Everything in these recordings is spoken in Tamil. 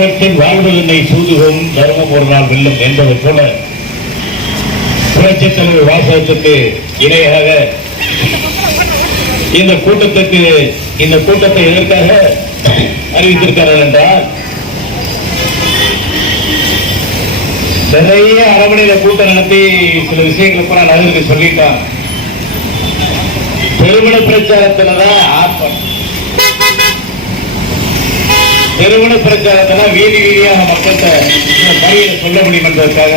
தர்மத்தின் வாழ்வதனை சூதுகவும் தர்மம் ஒரு நாள் வெல்லும் என்பதை போல புரட்சித் தலைவர் வாசகத்துக்கு இணையாக இந்த கூட்டத்தை எதற்காக அறிவித்திருக்கிறார் என்றால், நிறைய அரவணையில கூட்டம் நடத்தி சில விஷயங்களை கூட நகருக்கு சொல்லிட்டான். திருமண பிரச்சாரத்துலதான் ஆர்ப்பம், திருமண பிரச்சாரத்துல வீதி வீதியாக மக்கள்கிட்ட பணியில சொல்ல முடியும் என்பதற்காக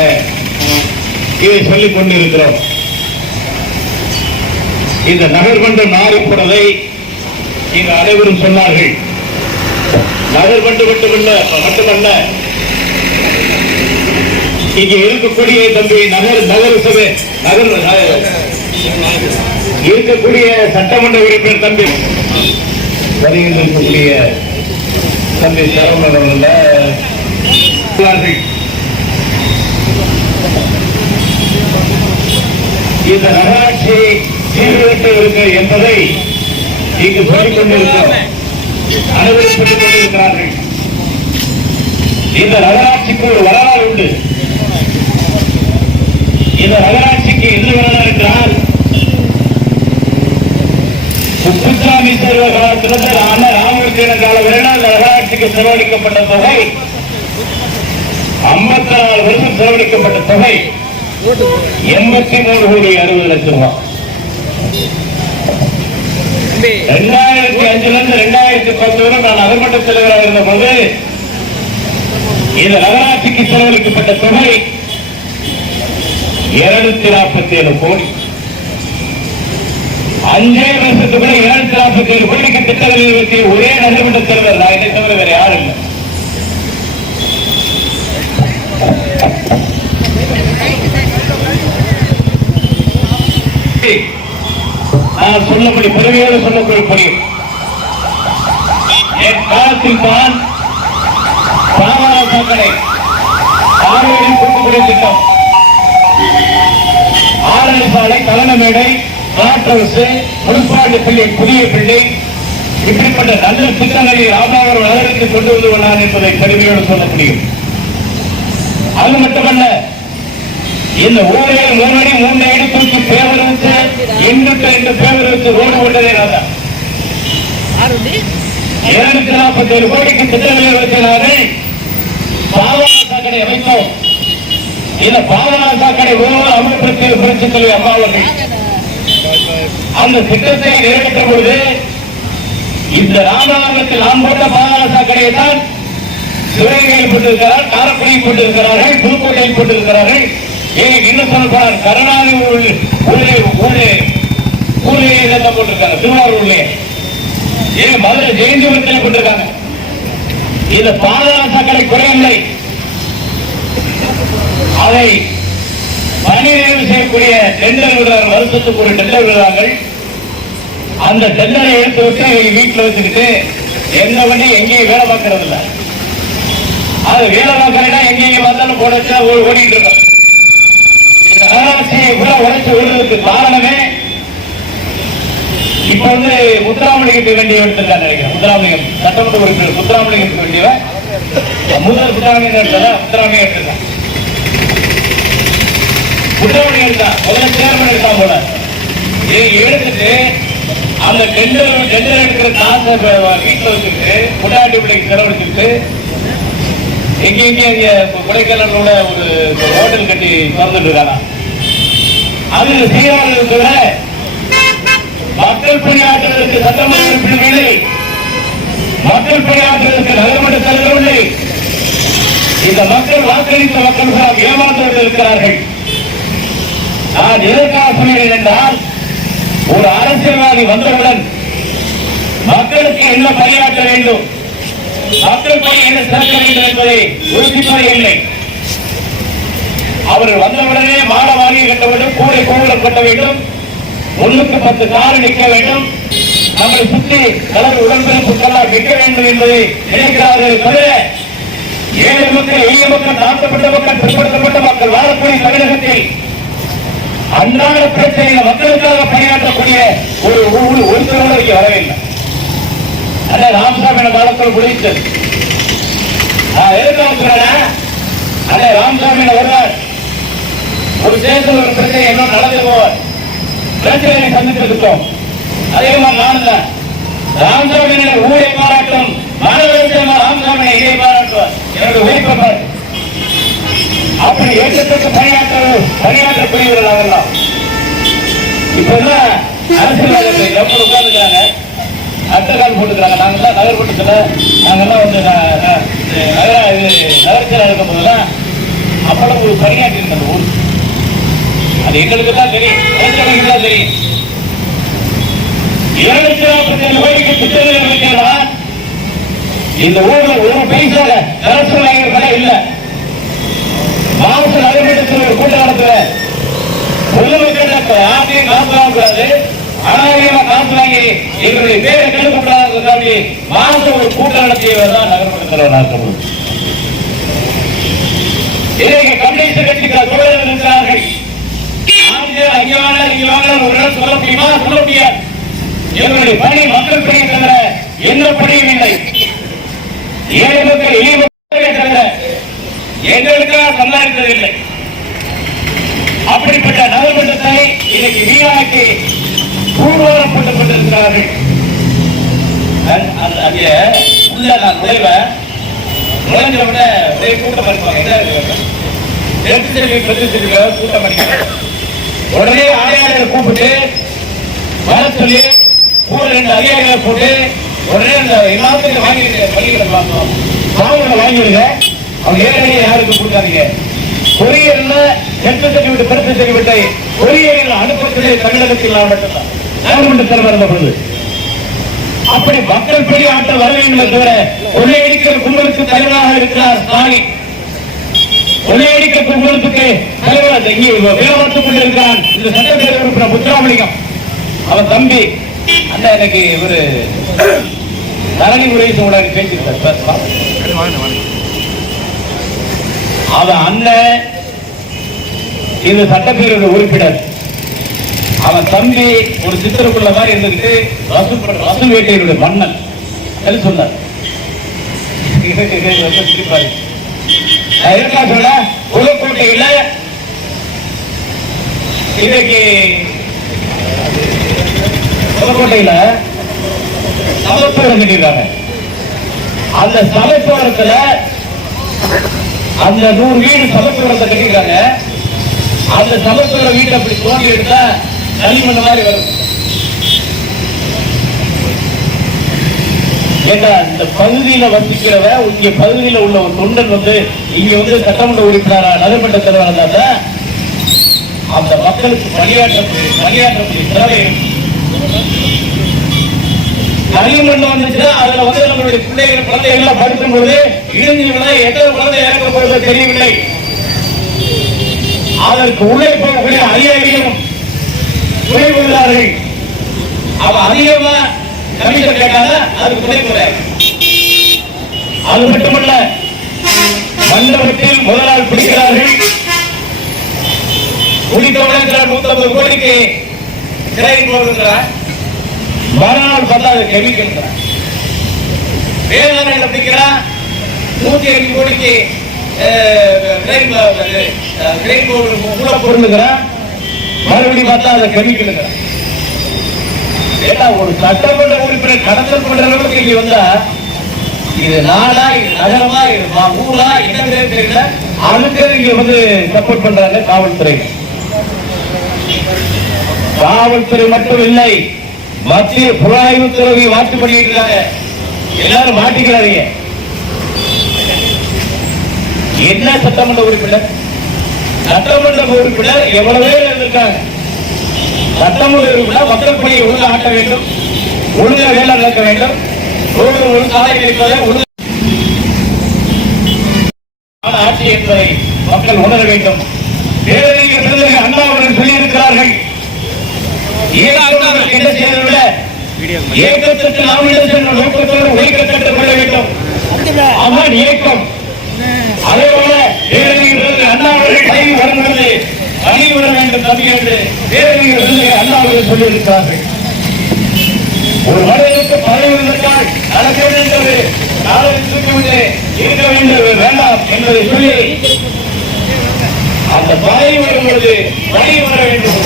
இதை சொல்லிக் கொண்டு இருக்கிறோம். இந்த நகர்மன்ற நாரிப்படதை இங்கு அனைவரும் சொன்னார்கள். நகர்மன்ற மட்டுமல்ல இங்கே இருக்கக்கூடிய தம்பி நகரசபை இருக்கக்கூடிய சட்டமன்ற உறுப்பினர் தம்பி வருகின்ற இருக்கக்கூடிய தம்பி சரவணன் இந்த நகராட்சி சீர்திருத்த இருக்கு என்பதை இங்கு சொல்லிக் கொண்டிருக்கிறோம். அனைவரும் சொல்லிக் கொண்டிருக்கிறார்கள். இந்த நகராட்சிக்கு ஒரு வரலாறு உண்டு. இந்த நகராட்சிக்கு என்ன வரலாறு என்றால், குப்புசாமி சேர்வ காலத்திலிருந்து ராமகிருஷ்ண கால வரையில் அந்த நகராட்சிக்கு செலவழிக்கப்பட்ட தொகை 54 வருஷம் செலவழிக்கப்பட்ட தொகை 83 கோடி 60 லட்சம் ரூபாய். 2005 2010 வரை நான் நகர்மன்ற தலைவராக இருந்த போது இந்த நகராட்சிக்கு செலவழிக்கப்பட்ட தொகை 247 கோடி. 5 வருஷத்துக்குள்ள 247 கோடிக்கு திட்டங்கள் நிறைவேற்றிய ஒரே நகர்மன்ற தலைவர் நான், என்னை தவிர வேற யாரும் இல்லை. நான் சொல்லப்படி பெருமையோடு சொல்லக்கூடிய என் காலத்தில் தான் சாக்கடை ஆறுகளில் கூட்டுக்குடி திட்டம், ஆரணி சாலை, கலனமேடை, காற்றரசு, முழுப்பாடு பிள்ளை, புதிய பிள்ளை, இப்படிப்பட்ட நல்ல திட்டங்களை ராமாவரம் நகருக்கு கொண்டு வந்துள்ளார் என்பதை பெருமையோடு சொல்ல முடியும். அது மட்டுமல்ல, இந்த ஊரையில் முன்னாடி 3 அடி தூக்கி பேவர் வச்சு எங்கிட்ட 2 பேவர் வச்சு ரோடு போட்டதே நான். 247 கோடிக்கு திட்டங்களை வச்சினார்கள். பாவான சாக்கடை அமைத்தோம். இந்த பாவான சாக்கடை அமல்படுத்திய புரட்சித் தலைவர் அம்மா அவர்கள் அந்த திட்டத்தை நிறைவேற்ற பொழுது இந்த ராமநாதத்தில் நாம் போட்ட பாவான சாக்கடையை தான் சிவகங்கையில் போட்டிருக்கிறார், காரக்குடியில் போட்டிருக்கிறார்கள், புதுக்கோட்டையில் போட்டிருக்கிறார்கள். இன்னும் சொல்லப்போனார் கருணாநிதி ஊரிலே போட்டிருக்காங்க, திருவாரூர்லே, மதுரை ஜெயந்திபுரத்தில் போட்டிருக்காங்க. இந்த பாதாள சாக்கடை குறையவில்லை. அதை பணி நிறைவு செய்யக்கூடிய டெண்டர் விடுறாங்க, வருஷத்துக்கு ஒரு டெண்டர் விடுறாங்க. அந்த டெண்டரை எடுத்து விட்டு வீட்டில் வச்சுக்கிட்டு எந்த வண்டி எங்கேயும் வேலை பார்க்கறது இல்லை. அது வேலை பார்க்கறதுனா எங்கேயும் வந்தாலும் போட வச்சா ஓடிட்டு இருக்கோம். இந்த நகராட்சியை கூட உடைச்சு விடுறதுக்கு காரணமே இப்ப முத்துராமலிங்கத்துக்கு வேண்டிய எடுத்திருக்காங்க நினைக்கிறேன். முத்துராமலிங்கம் சட்டமன்ற உறுப்பினர் முத்துராமலிங்கத்துக்கு வேண்டிய முதல் முத்துராமலிங்கம் முத்துராமலிங்கம் எடுத்திருக்காங்க. முத்துராமலிங்கம் தான் முதல்ல சேர்மன் எடுத்தான் போல. எடுத்துட்டு அந்த டெண்டர் எடுக்கிற காசை வீட்டில் வச்சுட்டு முன்னாடி பிள்ளைக்கு செலவழிச்சுட்டு எங்க கொடைக்கானலோட ஒரு ஹோட்டல் கட்டி திறந்துட்டு இருக்காங்க. அதுல சீராளர்கள மக்கள் பணியாற்றுவதற்கு சட்டமன்ற உறுப்பினர்களை, மக்கள் பணியாற்றுவதற்கு நகர்மன்ற தலைவர்களை இந்த மக்கள் வாக்களித்த மக்கள் ஏமாந்து இருக்கிறார்கள். நான் எதற்காக சொல்கிறேன் என்றால், ஒரு அரசியல்வாதி வந்தவுடன் மக்களுக்கு என்ன பணியாற்ற வேண்டும், மக்கள் பணி என்ன சிறக்க வேண்டும் என்பதை யோசிப்பதே இல்லை. அவர் வந்தவுடனே மாட மாளிகை கட்ட வேண்டும், கூடை கோவிலம் கட்ட வேண்டும், 1க்கு 10 கார் நிற்க வேண்டும், நம்மை சுற்றி கலர் உடன்பிறப்புக்கெல்லாம் நிற்க வேண்டும் என்பதை நினைக்கிறார்கள். தவிர ஏழை மக்கள், எளிய மக்கள், தாழ்த்தப்பட்ட மக்கள், பிற்படுத்தப்பட்ட மக்கள் வாழக்கூடிய தமிழகத்தில் அன்றாட பிரச்சனைகள் மக்களுக்காக பணியாற்றக்கூடிய ஒரு திருவிழா வரவில்லை. ராமசாமி காலத்தில் முடித்தது. எதுக்காக சொல்றேன், அண்ணே ராமசாமி வருவார், ஒரு தேர்தல் ஒரு பிரச்சனை என்ன நடந்து போவார், பிரச்சனையை சந்தித்திருக்கோம். அதே மாதிரி நான் தான் ராமசாமியினர் ஊரை பாராட்டும், மாணவர்கள் ராமசாமியை இதை பாராட்டுவார், என்னுடைய உழைப்பார். அப்படி ஏற்றத்துக்கு பணியாற்றக்கூடியவர்கள் ஆகலாம். இப்பதான் அரசியல்வாதிகள் எவ்வளவு உட்கார்ந்துக்கிறாங்க, அட்டகால் போட்டுக்கிறாங்க. நாங்கெல்லாம் நகர் கூட்டத்தில் நாங்கெல்லாம் வந்து நகரத்தில் இருக்கும் போதுதான் அவ்வளவு பணியாற்றி இருந்தது ஊர். அது எங்களுக்கு தான் தெரியும், தான் தெரியும். 247 கோடிக்கு திட்டங்கள் இருக்கிறதா? இந்த ஊர்ல ஒரு பைசா அரசு வாங்கியிருக்கா? இல்ல. மாவட்ட நகர்மன்றத்தில் ஒரு கூட்டம் நடத்துற பொதுமக்கள் யாரையும் காசு வாங்கக்கூடாது, அனாவசியமா காசு வாங்கி எங்களுடைய பேரை கெடுக்கக்கூடாது. மாவட்டம் ஒரு கூட்டம் நடத்தியவர் தான் நகர்மன்ற தலைவர் ஆக்கப்படும். இன்றைக்கு கம்யூனிஸ்ட் கட்சிகள் தோழர்கள் இருக்கிறார்கள். ஒரு இடம் சொல்ல முடியுமா? சொல்ல முடியாது. எங்களுடைய பணி மக்கள் பணியை தவிர எந்த பணியும் இல்லை. ஏழை மக்கள் எளிய மக்களை தவிர எங்களுக்காக சம்பாதித்ததில்லை. அப்படிப்பட்ட நகர்மன்றத்தை இன்னைக்கு வீணாக்கி கூடுதலப்பட்டுக் கொண்டிருக்கிறார்கள். அங்கே உள்ள நான் நுழைவேன், நுழைஞ்ச விட ஒரே கூட்டம் இருப்பாங்க. கூட்டம் பண்ணிக்கிறேன். உடனே ஆணையாளரை கூப்பிட்டு வர சொல்லி கூட 2 அதிகாரிகளை போட்டு உடனே அந்த எல்லாத்துக்கும் வாங்கிடுங்க, பள்ளிகளை பார்த்தோம் சாதனை வாங்கிடுங்க. அவங்க ஏற்கனவே யாருக்கு கொடுக்காதீங்க. கொரியர்ல எட்டு சர்டிபிகேட் பரிசு சர்டிபிகேட்டை கொரியரில் அனுப்புவதை தமிழகத்தில் மட்டும்தான் கவர்மெண்ட் தலைவர் இருந்த பொழுது. அப்படி மக்கள் பணி ஆட்ட வர வேண்டும் தவிர கொள்ளையடிக்கிற கும்பலுக்கு தலைவராக இருக்கிறார் ஸ்டாலின். கொள்ளையடிக்க கும்பலுக்கு தலைவர் இங்கே வேலை பார்த்துக் கொண்டிருக்கிறான் இந்த சட்டப்பேரவை உறுப்பினர் முத்துராமலிங்கம். அவன் தம்பி அண்ணா எனக்கு ஒரு தரணி முறையை பேசியிருக்கார். அவன் அண்ணன் இந்த சட்டப்பேரவை உறுப்பினர், அவன் தம்பி ஒரு சித்திரக்குள்ள மாதிரி இருந்துட்டு வசூல் வேட்டையினுடைய மன்னன் சொன்னார். சொல்ல புதுக்கோட்டையில இன்றைக்கு புதுக்கோட்டையில சமத்துவம் கட்டிருக்காங்க. அந்த சமத்துவத்துல அந்த 100 வீடு சமத்துவத்தை கட்டிருக்காங்க. அந்த சமத்துவ வீட்டை அப்படி தோண்டி எடுத்தா களிமண் மாதிரி வரும். ஏன்னா இந்த பகுதியில வசிக்கிறவ இங்க பகுதியில உள்ள ஒரு தொண்டன் வந்து இங்க வந்து சட்டமன்ற உறுப்பினரா நகர்மன்ற தலைவர் அந்த மக்களுக்கு பணியாற்றக்கூடிய திறமை களிமண் வந்துச்சுன்னா அதுல வந்து நம்மளுடைய பிள்ளைகள் குழந்தைகள் படிக்கும் பொழுது இளைஞர்களை எத்தனை குழந்தை இறக்கப்படுவது தெரியவில்லை. அதற்கு உள்ளே போகக்கூடிய அதிகாரிகளும் துணை கொள்கிறார்கள். அவ அதிகமா கமிஷன் கேட்டால அதுக்கு துணை கொள்ள. அது மட்டுமல்ல, மண்டபத்தில் முதலாள் பிடிக்கிறார்கள். குடித்தவுடன் 150 கோடிக்கு சிறை போடுகிறார். மறுநாள் பார்த்தா அது கெமிக்கல். வேளாண் பிடிக்கிறான் 105 கோடிக்கு மறுபடியும் பார்த்தா அதை கெமிக்கல். ஒரு சட்டமன்ற உறுப்பினர் கடத்தல் பண்ற அளவுக்கு இங்க வந்தா இது நாடா, இது நகரமா, இது ஊரா, என்ன தெரியல. அதுக்கு இங்க வந்து சப்போர்ட் பண்றாங்க காவல்துறை. காவல்துறை மட்டும் இல்லை, மத்திய புலனாய்வுத்துறை வாட்சி பண்ணிட்டு இருக்காங்க. எல்லாரும் மாட்டிக்கிறாங்க. என்ன சட்டமன்ற உறுப்பினர், சட்டமன்ற உறுப்பினர் எவ்வளவு பேர் இருக்காங்க. சட்டமன்ற உறுப்பினர் மக்கள் பணியை ஒழுங்கு ஆட்ட வேண்டும், ஒழுங்கு வேலை நடக்க வேண்டும், ஒழுங்கு சாலை இருப்பதை ஆட்சி என்பதை மக்கள் உணர வேண்டும். பேரறிஞர் அண்ணா அவர்கள் சொல்லியிருக்கிறார்கள், என்ன செய்வதை விட இயக்கத்திற்கு நாமினேஷன் நோக்கத்தோடு ஒழிக்க கற்றுக் கொள்ள வேண்டும். அவன் இயக்கம் அதே போல பேரறிஞர் அண்ணா அவர்கள் கை வருகிறது அணி வர வேண்டும் தம்பி என்று பேரறிஞர் அண்ணா அவர்கள் சொல்லியிருக்கிறார்கள். ஒரு மனிதனுக்கு பதவி இருந்தால் நடக்க வேண்டியது காலத்தை தூக்கிவிட்டு இருக்க வேண்டும் வேண்டாம் என்பதை சொல்லி அந்த பதவி வரும்பொழுது வழி வர வேண்டும்.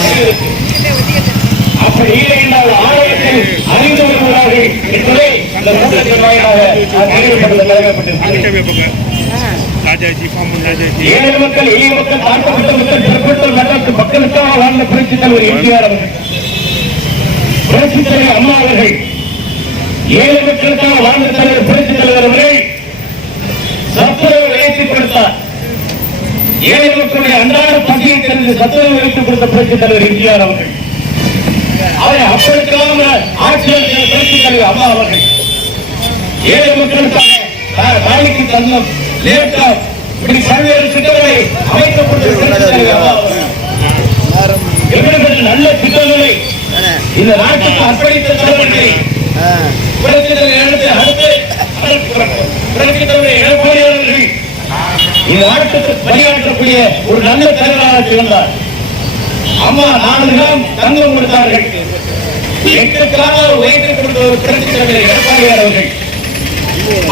அப்படி இல்லை என்றால் ஆலயத்தில் அறிந்து வருகிறார்கள் என்பதை இந்த கூட்டத்தின் வாயிலாக ஏழை மக்கள் எளிய மக்கள் தாழ்த்தப்பட்ட மக்கள் பிற்பட்ட மற்ற மக்களுக்காக வாழ்ந்த புரட்சித் தலைவர் எம்ஜிஆர் அவர்கள், புரட்சித் தலைவர் அம்மா அவர்கள், ஏழை மக்களுக்காக வாழ்ந்த தலைவர் புரட்சித் தலைவர் அவர்கள் சத்துணவு வைத்துக் கொடுத்தார். ஏழை மக்களுடைய அன்றாட பசியை தெரிந்து சத்துணவு வைத்துக் கொடுத்த புரட்சித் தலைவர் எம்ஜிஆர் அவர்கள், அவரை அப்படிக்காம ஆட்சியர் புரட்சித் தலைவர் அம்மா அவர்கள், ஏழை மக்களுக்காக வேலைக்கு தந்தம் லேப்டாப் இப்படி பல்வேறு திட்டங்களை அமைத்துக் கொண்ட புரட்சித் தலைவர் அம்மா அவர்கள் நல்ல திட்டங்களை இந்த நாட்டுக்கு அர்ப்பணித்த தலைவர்களை புரட்சித் தலைவர் அடுத்து புரட்சித் தலைவர் எடப்பாடி அவர்கள் இந்த நாட்டுக்கு பணியாற்றக்கூடிய ஒரு நல்ல தலைவராக திகழ்ந்தார். அம்மா 4 கிராம் தங்கம் கொடுத்தார்கள். 8 கிராம் உயர்த்தி கொடுத்த ஒரு புரட்சித் தலைவர் எடப்பாடியார் அவர்கள்.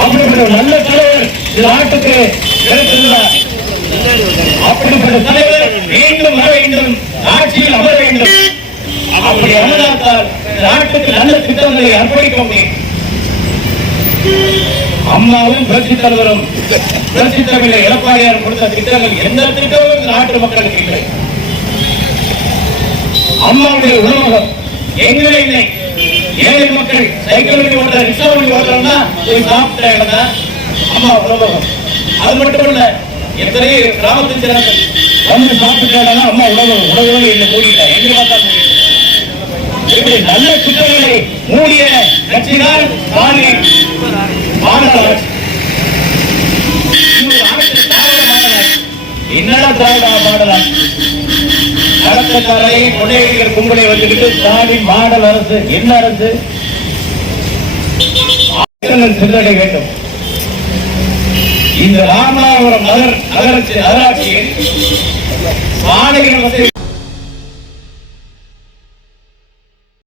அப்படிப்பட்ட நல்ல தலைவர் இந்த நாட்டுக்கு கிடைத்திருந்தார். அப்படிப்பட்ட தலைவர் மீண்டும் வர வேண்டும், ஆட்சியில் அமர வேண்டும். அப்படி அமர்ந்தால் நாட்டுக்கு நல்ல திட்டங்களை அர்ப்பணிக்க முடியும். அம்மாவும் புரட்சித் தலைவரும் புரட்சித் தலைவர் எடப்பாடியார் கொடுத்த திட்டங்கள் எந்த திட்டமும் நாட்டு மக்களுக்கு இல்லை. அம்மாவுடைய உணவகம் எங்கே இல்லை. ஏழை மக்கள் சைக்கிள் வண்டி ஓட்டுற ரிக்ஷா வண்டி ஓட்டுறோம்னா சாப்பிட்ட இடம் தான் அம்மா உணவகம். அது மட்டும் இல்ல, எத்தனையோ கிராமத்தில் சிறந்த வந்து சாப்பிட்டாங்கன்னா அம்மா உணவகம் உணவகம் இல்லை மூடிட்டேன் எங்க பார்த்தா இப்படி நல்ல திட்டங்களை மூடிய கட்சிதான் மாநில ஆட்சி. என்னடா திராவிட மாடல் ஆட்சி? கடத்தக்காரரை கொள்ளையடிக்கிற கும்பலை வந்துகிட்டு ஸ்டாலின் மாடல் அரசு என்ன அரசு? சென்றடைய வேண்டும். இந்த ராமநாதபுரம் நகராட்சியில் மாநகர